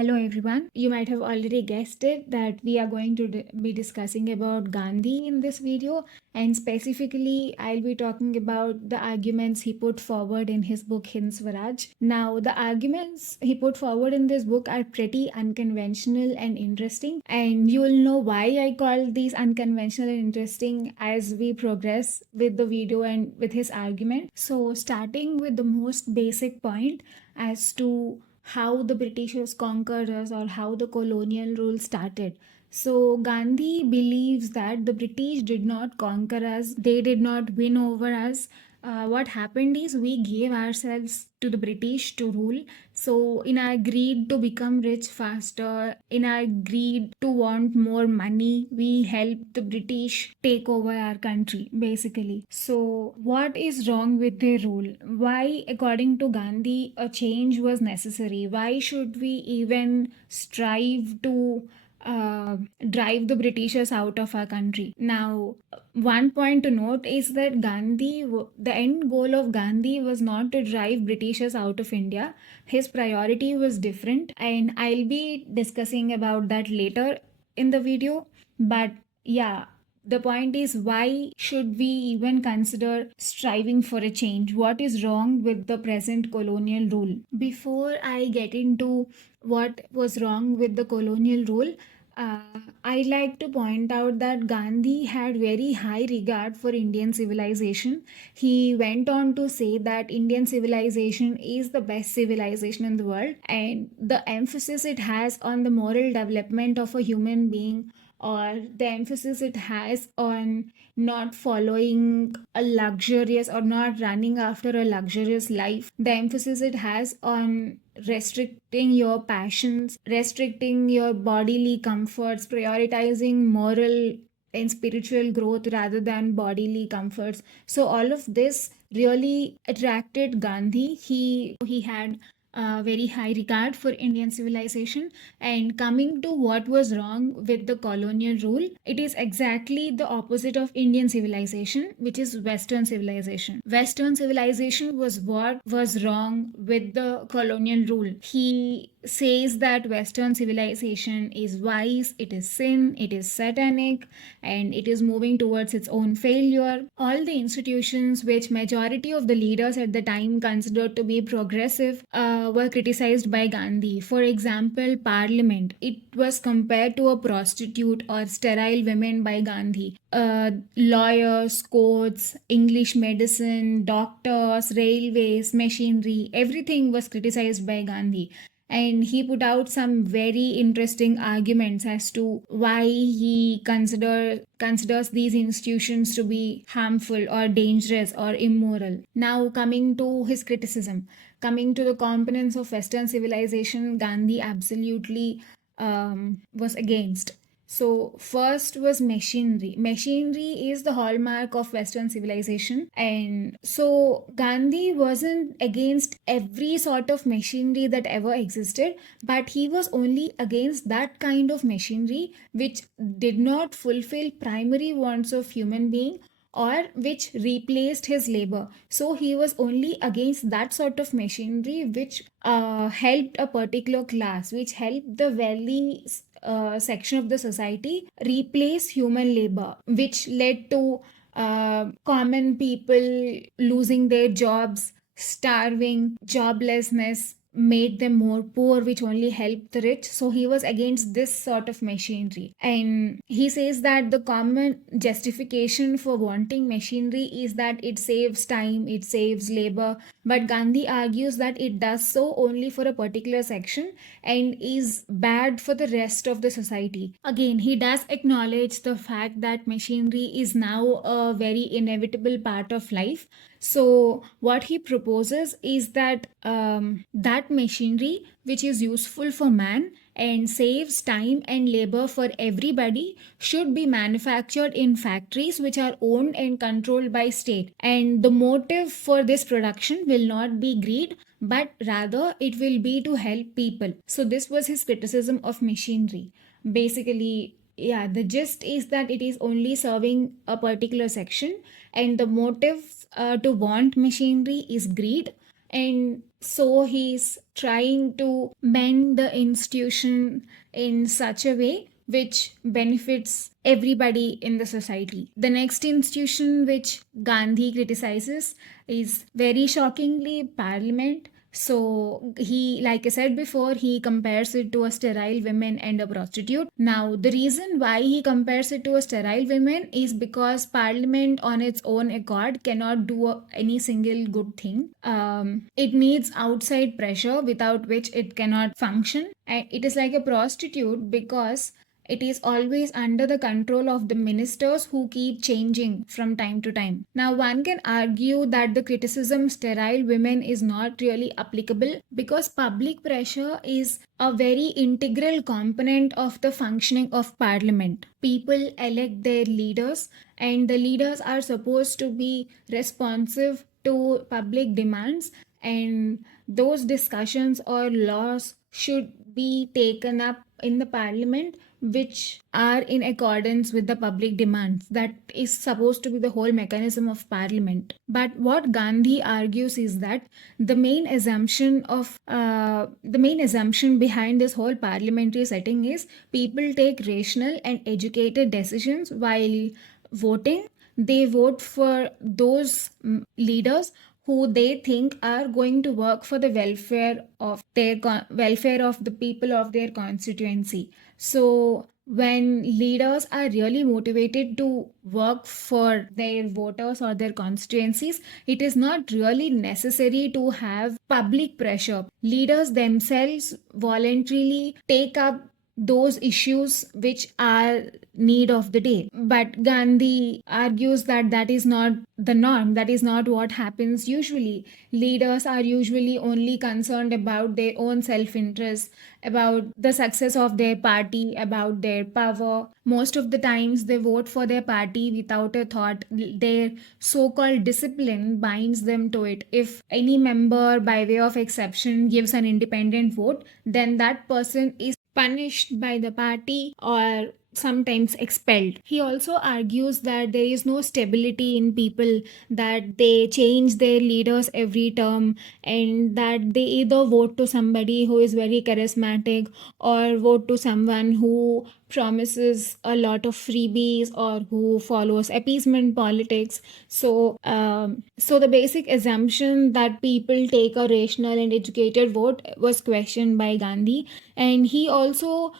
Hello everyone. You might have already guessed it that we are going to be discussing about Gandhi in this video, and specifically I'll be talking about the arguments he put forward in his book Hind Swaraj. Now, the arguments he put forward in this book are pretty unconventional and interesting, and you will know why I call these unconventional and interesting as we progress with the video and with his argument. So, starting with the most basic point as to how the Britishers conquered us or how the colonial rule started. So, Gandhi believes that the British did not conquer us, they did not win over us. What happened is we gave ourselves to the British to rule. So, in our greed to become rich faster, in our greed to want more money, we helped the British take over our country, basically. So, what is wrong with their rule? Why, according to Gandhi, a change was necessary? Why should we even strive to drive the Britishers out of our country? Now, one point to note is that the end goal of Gandhi was not to drive Britishers out of India. His priority was different, and I'll be discussing about that later in the video. But yeah, the point is, why should we even consider striving for a change? What is wrong with the present colonial rule? Before I get into what was wrong with the colonial rule, uh, I'd like to point out that Gandhi had very high regard for Indian civilization. He went on to say that Indian civilization is the best civilization in the world, and the emphasis it has on the moral development of a human being, or the emphasis it has on not following a luxurious or not running after a luxurious life, the emphasis it has on restricting your passions, restricting your bodily comforts, prioritizing moral and spiritual growth rather than bodily comforts. So all of this really attracted Gandhi. He had very high regard for Indian civilization. And coming to what was wrong with the colonial rule, it is exactly the opposite of Indian civilization, which is Western civilization. Western civilization was what was wrong with the colonial rule. He says that Western civilization is wise, it is sin, it is satanic, and it is moving towards its own failure. All the institutions which majority of the leaders at the time considered to be progressive were criticized by Gandhi. For example, Parliament. It was compared to a prostitute or sterile women by Gandhi. Lawyers, courts, English medicine, doctors, railways, machinery, everything was criticized by Gandhi. And he put out some very interesting arguments as to why he considers these institutions to be harmful or dangerous or immoral. Now, coming to his criticism, coming to the components of Western civilization, Gandhi absolutely was against. So, first was machinery. Machinery is the hallmark of Western civilization. And so, Gandhi wasn't against every sort of machinery that ever existed, but he was only against that kind of machinery which did not fulfill primary wants of human being or which replaced his labor. So he was only against that sort of machinery which helped a particular class, which helped the wealthy section of the society replace human labor, which led to common people losing their jobs, starving, joblessness, made them more poor, which only helped the rich. So he was against this sort of machinery. And he says that the common justification for wanting machinery is that it saves time, it saves labor. But Gandhi argues that it does so only for a particular section and is bad for the rest of the society. Again, he does acknowledge the fact that machinery is now a very inevitable part of life. So, what he proposes is that that machinery, which is useful for man and saves time and labor for everybody, should be manufactured in factories which are owned and controlled by state. And the motive for this production will not be greed, but rather it will be to help people. So, this was his criticism of machinery. Basically, yeah, the gist is that it is only serving a particular section, and the motive to want machinery is greed. And So he's trying to bend the institution in such a way which benefits everybody in the society. The next institution which Gandhi criticizes is very shockingly Parliament. So he, like I said before, he compares it to a sterile woman and a prostitute. Now, the reason why he compares it to a sterile woman is because Parliament on its own accord cannot do any single good thing. It needs outside pressure without which it cannot function. And it is like a prostitute because it is always under the control of the ministers who keep changing from time to time. Now, one can argue that the criticism sterile women is not really applicable because public pressure is a very integral component of the functioning of parliament. People elect their leaders, and the leaders are supposed to be responsive to public demands, and those discussions or laws should be taken up in the parliament which are in accordance with the public demands. That is supposed to be the whole mechanism of parliament. But what Gandhi argues is that the main assumption behind this whole parliamentary setting is people take rational and educated decisions while voting. They vote for those leaders who they think are going to work for the welfare of the people of their constituency. So when leaders are really motivated to work for their voters or their constituencies, it is not really necessary to have public pressure. Leaders themselves voluntarily take up those issues which are need of the day. But Gandhi argues that that is not the norm. That is not what happens usually. Leaders are usually only concerned about their own self-interest, about the success of their party, about their power. Most of the times they vote for their party without a thought. Their so-called discipline binds them to it. If any member by way of exception gives an independent vote, then that person is punished by the party or sometimes expelled. He also argues that there is no stability in people, that they change their leaders every term, and that they either vote to somebody who is very charismatic or vote to someone who promises a lot of freebies or who follows appeasement politics. So the basic assumption that people take a rational and educated vote was questioned by Gandhi. And he also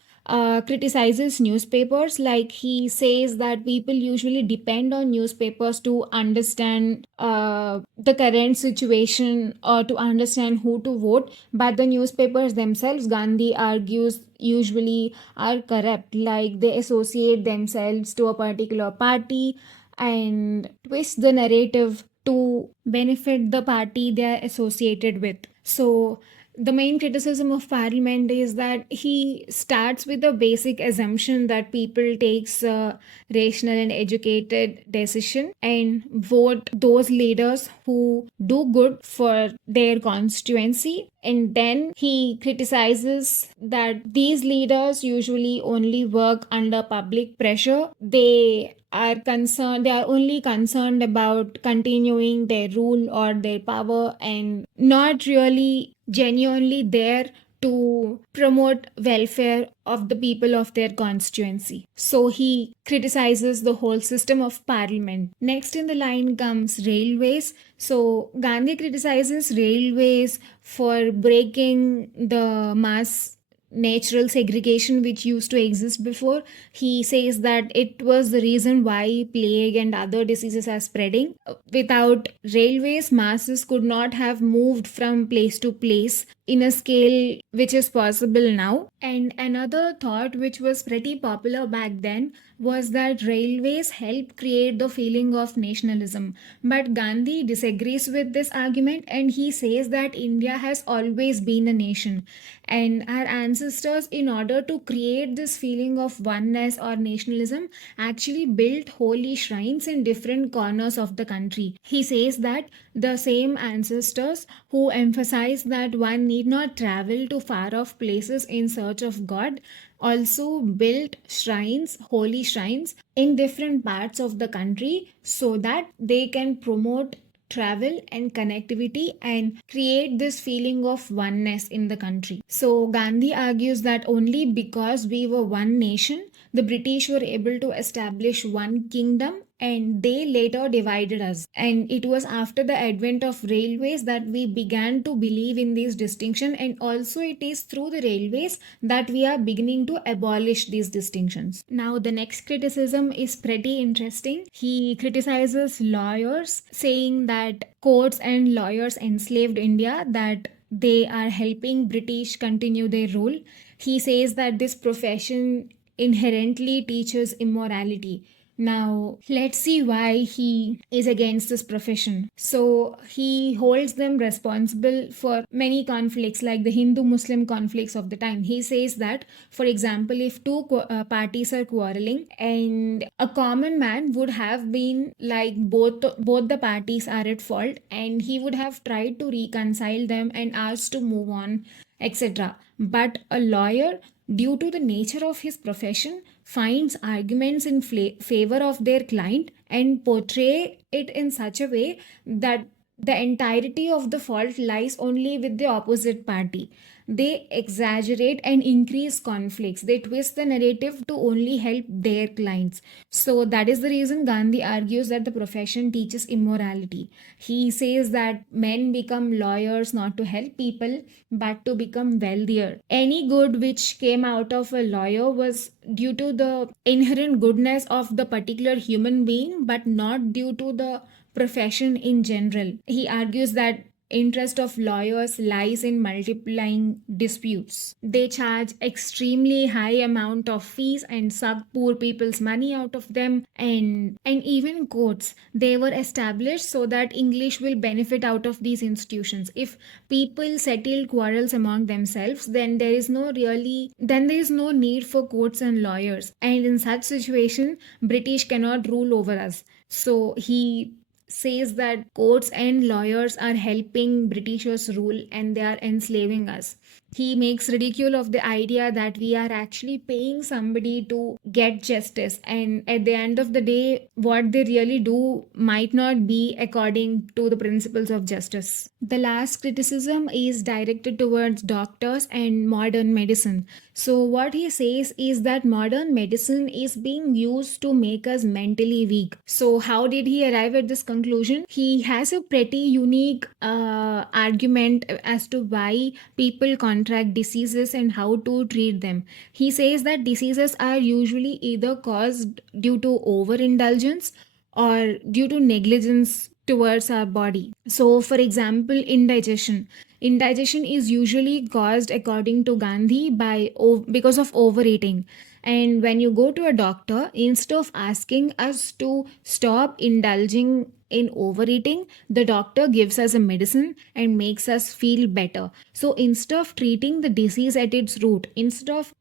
criticizes newspapers. Like, he says that people usually depend on newspapers to understand the current situation or to understand who to vote, but the newspapers themselves, Gandhi argues, usually are corrupt. Like, they associate themselves to a particular party and twist the narrative to benefit the party they are associated with. So the main criticism of parliament is that he starts with the basic assumption that people takes a rational and educated decision and vote those leaders who do good for their constituency, and then he criticizes that these leaders usually only work under public pressure. They are only concerned about continuing their rule or their power and not really genuinely there to promote welfare of the people of their constituency. So he criticizes the whole system of parliament. Next in the line comes railways. So Gandhi criticizes railways for breaking the mass natural segregation which used to exist before. He says that it was the reason why plague and other diseases are spreading. Without railways, masses could not have moved from place to place in a scale which is possible now. And another thought which was pretty popular back then was that railways help create the feeling of nationalism. But Gandhi disagrees with this argument, and he says that India has always been a nation, and our ancestors, in order to create this feeling of oneness or nationalism, actually built holy shrines in different corners of the country. He says that the same ancestors who emphasize that one need not travel to far off places in search of God also built shrines, holy shrines, in different parts of the country so that they can promote travel and connectivity and create this feeling of oneness in the country. So Gandhi argues that only because we were one nation, the British were able to establish one kingdom, and they later divided us. And it was after the advent of railways that we began to believe in these distinctions, and also it is through the railways that we are beginning to abolish these distinctions. Now, the next criticism is pretty interesting. He criticizes lawyers, saying that courts and lawyers enslaved India, that they are helping British continue their rule. He says that this profession inherently teaches immorality. Now, let's see why he is against this profession. So, he holds them responsible for many conflicts, like the Hindu Muslim conflicts of the time. He says that, for example, if two parties are quarreling, and a common man would have been like both the parties are at fault, and he would have tried to reconcile them and asked to move on, etc. But a lawyer, due to the nature of his profession, finds arguments in favor of their client and portray it in such a way that the entirety of the fault lies only with the opposite party. They exaggerate and increase conflicts. They twist the narrative to only help their clients. So that is the reason Gandhi argues that the profession teaches immorality. He says that men become lawyers not to help people, but to become wealthier. Any good which came out of a lawyer was due to the inherent goodness of the particular human being, but not due to the profession in general. He argues that interest of lawyers lies in multiplying disputes. They charge extremely high amount of fees and suck poor people's money out of them. And even courts, they were established so that English will benefit out of these institutions. If people settle quarrels among themselves, then there is no need for courts and lawyers. And in such situation, British cannot rule over us. So he says that courts and lawyers are helping Britishers rule and they are enslaving us. He makes ridicule of the idea that we are actually paying somebody to get justice, and at the end of the day, what they really do might not be according to the principles of justice. The last criticism is directed towards doctors and modern medicine. So, what he says is that modern medicine is being used to make us mentally weak. So, how did he arrive at this conclusion? He has a pretty unique argument as to why people contract diseases and how to treat them. He says that diseases are usually either caused due to overindulgence or due to negligence towards our body. So, for example, indigestion. Indigestion is usually caused, according to Gandhi, because of overeating. And when you go to a doctor, instead of asking us to stop indulging in overeating, the doctor gives us a medicine and makes us feel better. So instead of treating the disease at its root, instead of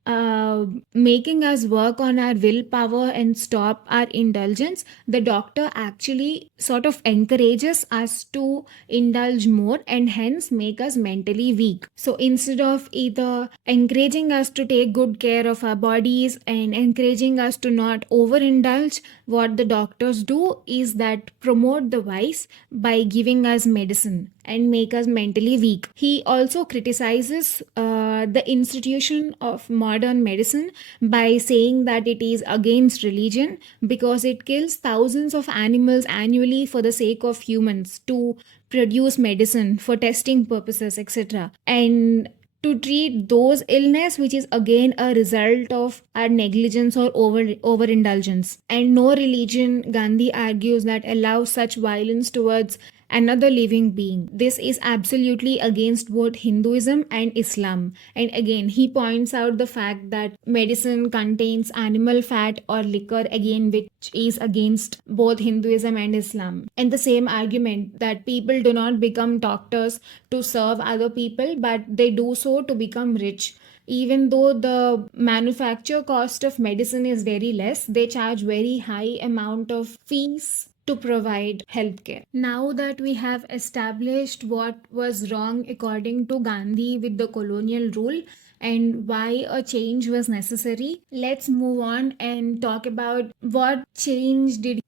making us work on our willpower and stop our indulgence, the doctor actually sort of encourages us to indulge more and hence make us mentally weak. So instead of either encouraging us to take good care of our bodies and encouraging us to not overindulge, what the doctors do is that promote the vice by giving us medicine and make us mentally weak. He also criticizes the institution of modern medicine by saying that it is against religion because it kills thousands of animals annually for the sake of humans to produce medicine for testing purposes, etc. And to treat those illness which is again a result of our negligence or overindulgence. And no religion, Gandhi argues, that allows such violence towards another living being. This is absolutely against both Hinduism and Islam. And again, he points out the fact that medicine contains animal fat or liquor, again, which is against both Hinduism and Islam. And the same argument that people do not become doctors to serve other people, but they do so to become rich. Even though the manufacture cost of medicine is very less, they charge very high amount of fees to provide healthcare. Now that we have established what was wrong according to Gandhi with the colonial rule and why a change was necessary, let's move on and talk about what change did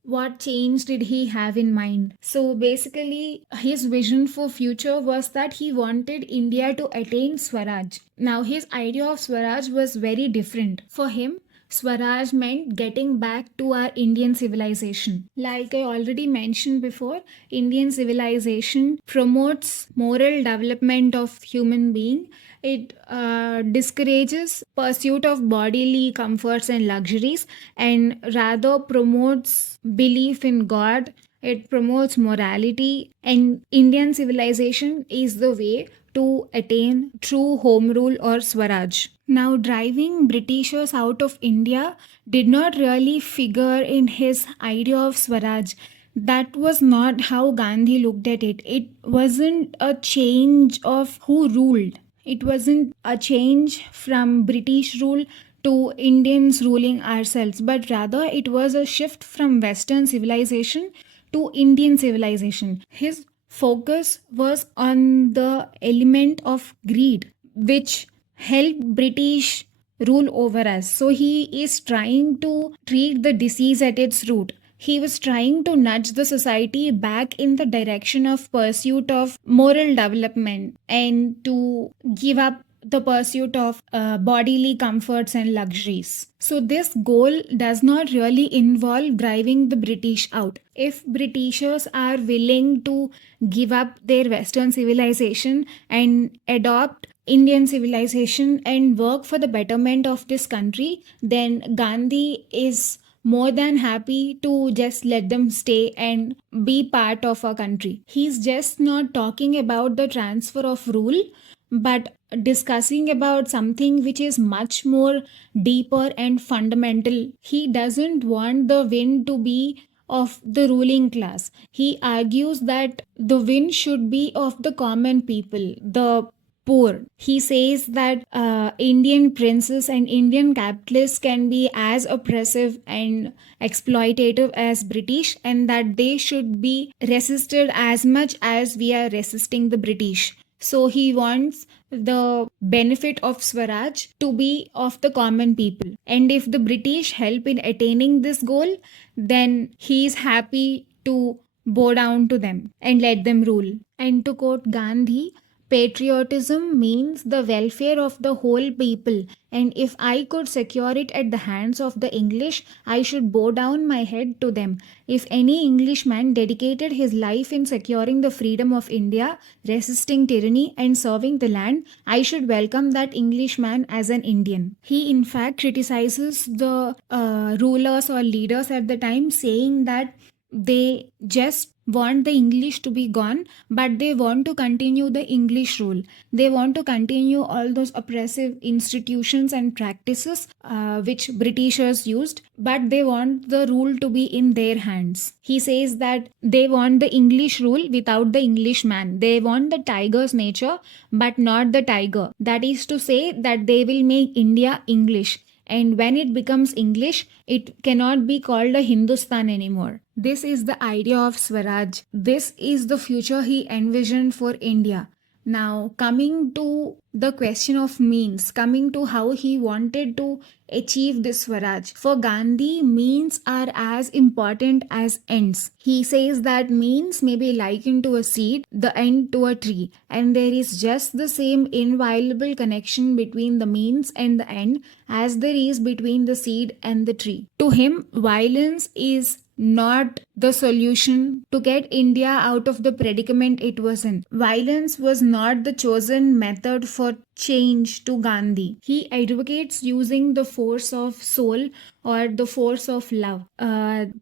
he have in mind. So basically his vision for future was that he wanted India to attain Swaraj. Now his idea of Swaraj was very different. For him, Swaraj meant getting back to our Indian civilization. Like I already mentioned before, Indian civilization promotes moral development of human being. It discourages pursuit of bodily comforts and luxuries and rather promotes belief in God. It promotes morality, and Indian civilization is the way to attain true home rule or Swaraj. Now, driving Britishers out of India did not really figure in his idea of Swaraj. That was not how Gandhi looked at it. It wasn't a change of who ruled. It wasn't a change from British rule to Indians ruling ourselves, but rather it was a shift from Western civilization to Indian civilization. His focus was on the element of greed, which helped British rule over us. So he is trying to treat the disease at its root. He was trying to nudge the society back in the direction of pursuit of moral development and to give up the pursuit of bodily comforts and luxuries. So this goal does not really involve driving the British out. If Britishers are willing to give up their Western civilization and adopt Indian civilization and work for the betterment of this country, then Gandhi is more than happy to just let them stay and be part of our country. He's just not talking about the transfer of rule, but discussing about something which is much more deeper and fundamental. He doesn't want the win to be of the ruling class. He argues that the win should be of the common people, the poor. He says that Indian princes and Indian capitalists can be as oppressive and exploitative as British, and that they should be resisted as much as we are resisting the British. So he wants the benefit of Swaraj to be of the common people. And if the British help in attaining this goal, then he is happy to bow down to them and let them rule. And to quote Gandhi, patriotism means the welfare of the whole people, and if I could secure it at the hands of the English, I should bow down my head to them. If any Englishman dedicated his life in securing the freedom of India, resisting tyranny, and serving the land, I should welcome that Englishman as an Indian. He, in fact, criticizes the rulers or leaders at the time, saying that they just want the English to be gone, but they want to continue the English rule. They want to continue all those oppressive institutions and practices which Britishers used, but they want the rule to be in their hands. He says that they want the English rule without the Englishman. They want the tiger's nature, but not the tiger. That is to say that they will make India English. And when it becomes English, it cannot be called a Hindustan anymore. This is the idea of Swaraj. This is the future he envisioned for India. Now, coming to the question of means, coming to how he wanted to achieve this Swaraj. For Gandhi, means are as important as ends. He says that means may be likened to a seed, the end to a tree, and there is just the same inviolable connection between the means and the end as there is between the seed and the tree. To him, violence is not the solution to get India out of the predicament it was in. Violence was not the chosen method for change to Gandhi. He advocates using the force of soul or the force of love.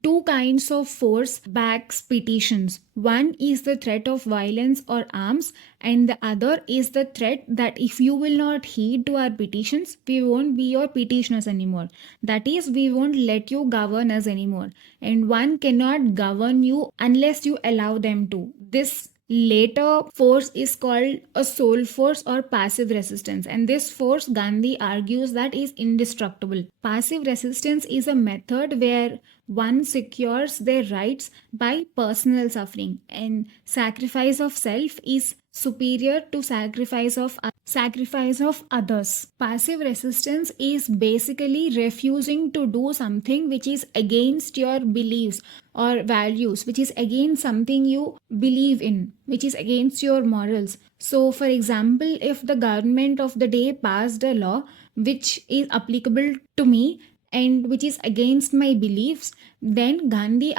Two kinds of force backs petitions. One is the threat of violence or arms, and the other is the threat that if you will not heed to our petitions, we won't be your petitioners anymore. That is, we won't let you govern us anymore. And one cannot govern you unless you allow them to. This later force is called a soul force or passive resistance, and this force Gandhi argues that is indestructible. Passive resistance is a method where one secures their rights by personal suffering, and sacrifice of self is superior to sacrifice of others. Passive resistance is basically refusing to do something which is against your beliefs or values, which is against something you believe in, which is against your morals. So, for example, if the government of the day passed a law which is applicable to me and which is against my beliefs, then Gandhi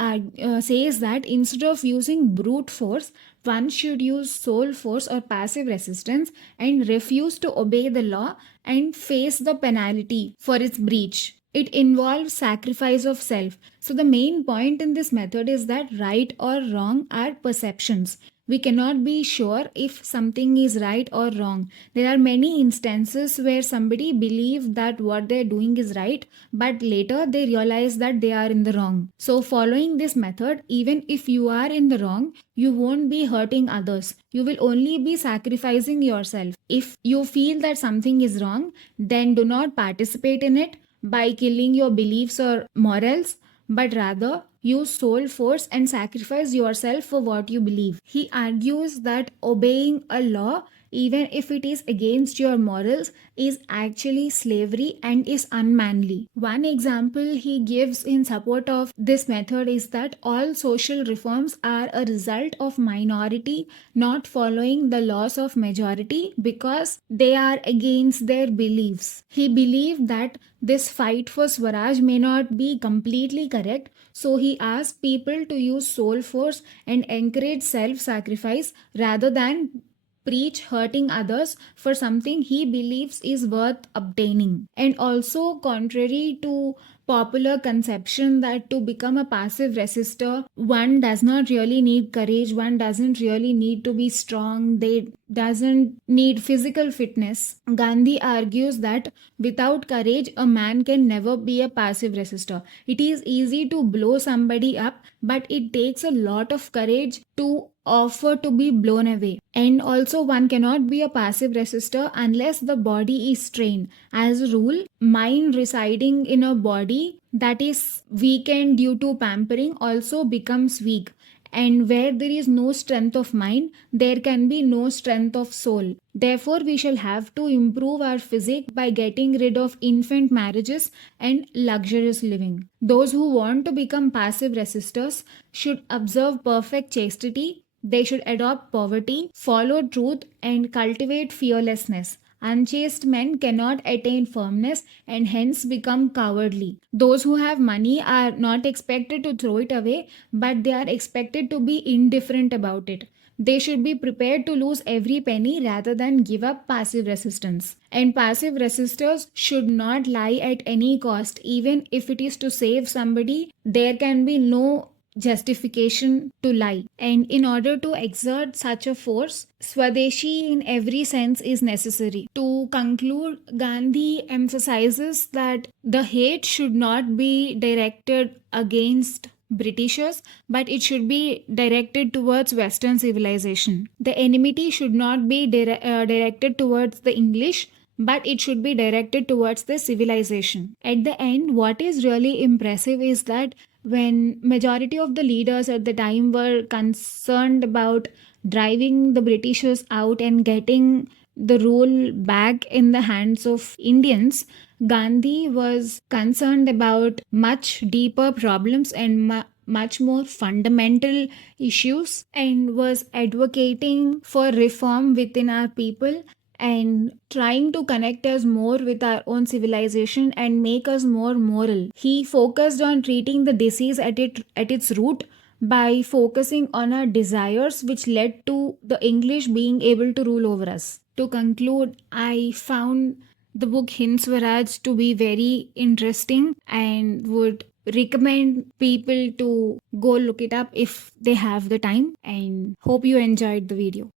says that instead of using brute force, one should use soul force or passive resistance and refuse to obey the law and face the penalty for its breach. It involves sacrifice of self. So, the main point in this method is that right or wrong are perceptions. We cannot be sure if something is right or wrong. There are many instances where somebody believes that what they're doing is right, but later they realize that they are in the wrong. So, following this method, even if you are in the wrong, you won't be hurting others. You will only be sacrificing yourself. If you feel that something is wrong, then do not participate in it by killing your beliefs or morals, but rather use soul force and sacrifice yourself for what you believe. He argues that obeying a law, even if it is against your morals, is actually slavery and is unmanly. One example he gives in support of this method is that all social reforms are a result of minority not following the laws of majority because they are against their beliefs. He believed that this fight for Swaraj may not be completely correct, so he asked people to use soul force and encourage self sacrifice rather than preach hurting others for something he believes is worth obtaining. And also, contrary to popular conception that to become a passive resistor, one does not really need courage, one doesn't really need to be strong, they doesn't need physical fitness. Gandhi argues that without courage, a man can never be a passive resistor. It is easy to blow somebody up, but it takes a lot of courage to offer to be blown away. And also, one cannot be a passive resistor unless the body is trained. As a rule, mind residing in a body that is weakened due to pampering also becomes weak. And where there is no strength of mind, there can be no strength of soul. Therefore, we shall have to improve our physique by getting rid of infant marriages and luxurious living. Those who want to become passive resistors should observe perfect chastity. They should adopt poverty, follow truth, and cultivate fearlessness. Unchaste men cannot attain firmness and hence become cowardly. Those who have money are not expected to throw it away, but they are expected to be indifferent about it. They should be prepared to lose every penny rather than give up passive resistance. And passive resistors should not lie at any cost, even if it is to save somebody. There can be no justification to lie. And in order to exert such a force, Swadeshi in every sense is necessary. To conclude, Gandhi emphasizes that the hate should not be directed against Britishers, but it should be directed towards Western civilization. The enmity should not be directed towards the English, but it should be directed towards the civilization. At the end, what is really impressive is that when majority of the leaders at the time were concerned about driving the Britishers out and getting the rule back in the hands of Indians, Gandhi was concerned about much deeper problems and much more fundamental issues and was advocating for reform within our people and trying to connect us more with our own civilization and make us more moral. He focused on treating the disease at its root by focusing on our desires, which led to the English being able to rule over us. To conclude, I found the book Hind Swaraj to be very interesting and would recommend people to go look it up if they have the time, and hope you enjoyed the video.